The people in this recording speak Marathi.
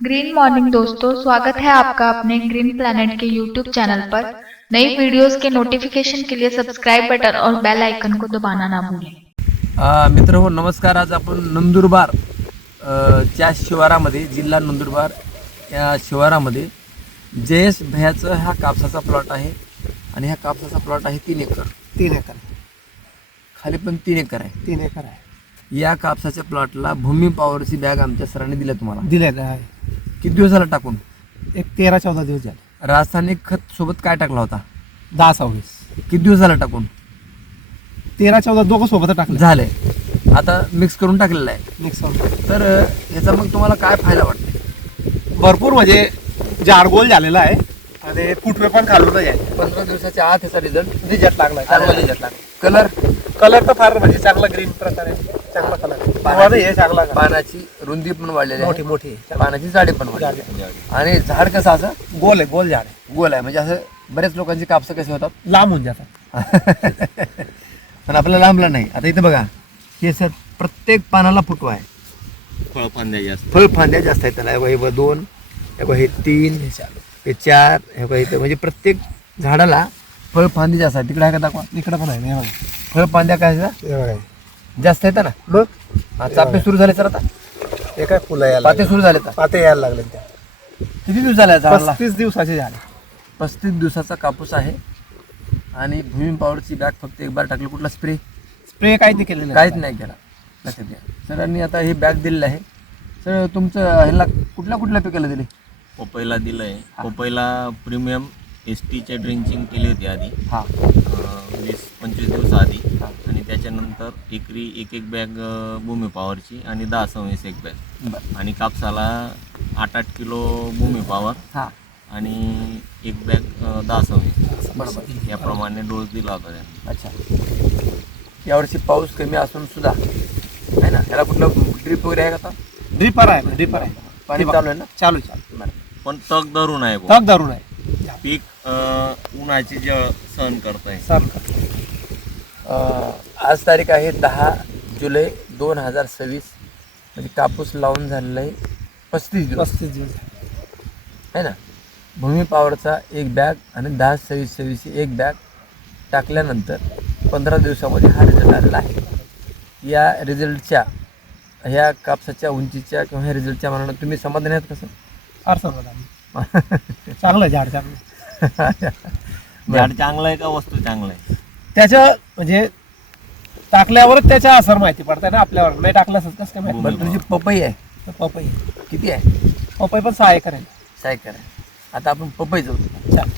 ग्रीन मॉर्निंग दोस्तों, स्वागत है आपका अपने ग्रीन प्लैनेट के यूट्यूब चैनल पर। नई वीडियोस के नोटिफिकेशन के लिए सब्सक्राइब बटन और बेल आइकन को दबाना ना भूलें। मित्र हो नमस्कार। आज आपण नंदुरबार च्या शिवारामध्ये, जिल्हा नंदुरबार या शिवारामध्ये जयेश भैयाचं हा कापसाचा प्लॉट आहे आणि ह्या कापसाचा प्लॉट आहे 3 एकर. 3 एकर खाली पण 3 एकर आहे. 3 एकर आहे. या कापसाच्या प्लॉटला भूमी पॉवरची बॅग आमच्या सरांनी दिल्या तुम्हाला. दिलेलं आहे. किती दिवस झाला टाकून? एक 13-14 दिवस झाले. रासायनिक खत सोबत काय टाकला होता? 10-26. किती दिवस झाला टाकून? 13-14 दोघं सोबत टाकले. झाले. आता मिक्स करून टाकलेलं आहे. मिक्स तर ह्याचा मग तुम्हाला काय फायदा वाटते? भरपूर म्हणजे जाडगोल झालेला आहे आणि फुटवे पण खालून आहे. 15 दिवसाच्या आत ह्याचा रिजल्ट लागला. चांगला रिजल्ट लागला. कलर कलर तर फार म्हणजे चांगला ग्रीन प्रकारे चांगला कलर. हे चांगला पानाची रुंदी पण वाढलेली मोठी आहे, मोठी पानाची जाडी पण वाढली आणि झाड कसं असं गोल आहे. गोल झाड आहे. गोल आहे. म्हणजे असं बरेच लोकांची कापसं कसे होतात लांब होऊन जातात. पण आपल्याला लांबला नाही. आता इथं बघा, हे सर प्रत्येक पानाला फुटवा आहे. फळफांद्या जास्त आहेत त्याला. हे 2, हे 3, हे 4, हे इथं म्हणजे प्रत्येक झाडाला फळफांदी जास्त आहे. तिकडे आहे का दाखवा? इकडे पण आहे. हे बघा. फळफांद्या काय हे बघा. जास्त आहेत ना. मग चापे सुरू झाले सर. आता हे काय फुलं यायला पाते सुरू झाले. पाते यायला लागले. त्या किती दिवस झाले झाडाला? 35 दिवसाचे झाले. 35 दिवसाचा कापूस आहे आणि भूमी पॉवरची बॅग फक्त एक बार टाकली. कुठला स्प्रे? स्प्रे काहीच नाही केलेलं. काहीच नाही केला. लक्षात घ्या. सरांनी आता ही बॅग दिलेली आहे. सर तुमचं ह्याला कुठल्या पिकाला दिली? पपईला दिलंय. पपईला प्रीमियम STचे ड्रिंचिंग केली होती आधी, हां 20-25 दिवस आधी, आणि त्याच्यानंतर एकरी एक बॅग भूमी पॉवरची आणि 10-26 एक बॅग, बरं. आणि कापसाला 8-8 किलो भूमी पॉवर हां आणि एक बॅग 10-26 बरोबर याप्रमाणे डोस दिला होता त्याने. अच्छा. यावर्षी पाऊस कमी असून सुद्धा आहे ना, याला कुठलं ड्रिप वगैरे आहे का? आता ड्रिपर आहे. ड्रिपर आहे. पाणी चालू आहे ना? चालू. बरं. पण तग धरून आहे. तग धरून आहे. पीक उन्हाची जळ सहन करत आहे. सर आज तारीख आहे 10 जुलै 2026. म्हणजे कापूस लावून झालेला आहे 35 दिवस 35 दिवस आहे ना. भूमी पॉवरचा एक बॅग आणि 10-26 एक बॅग टाकल्यानंतर 15 दिवसामध्ये हा रिझल्ट आलेला आहे. या रिझल्टच्या, ह्या कापसाच्या उंचीच्या किंवा ह्या रिझल्टच्या मानानं तुम्ही समाधानी आहात कसं? फार समाधान. चांगलं झाड चांगलं. झाड चांगलं आहे का वस्तू चांगलं आहे? त्याच्या म्हणजे टाकल्यावरच त्याचा असर माहिती पडतंय ना आपल्यावर. नाही टाकल्यास कसं काय माहिती? बरं, तुझी पपई आहे तर पपई किती आहे? पपई पण 6 एकर आहे. 6 एकर आहे. आता आपण पपई जाऊ. चालेल.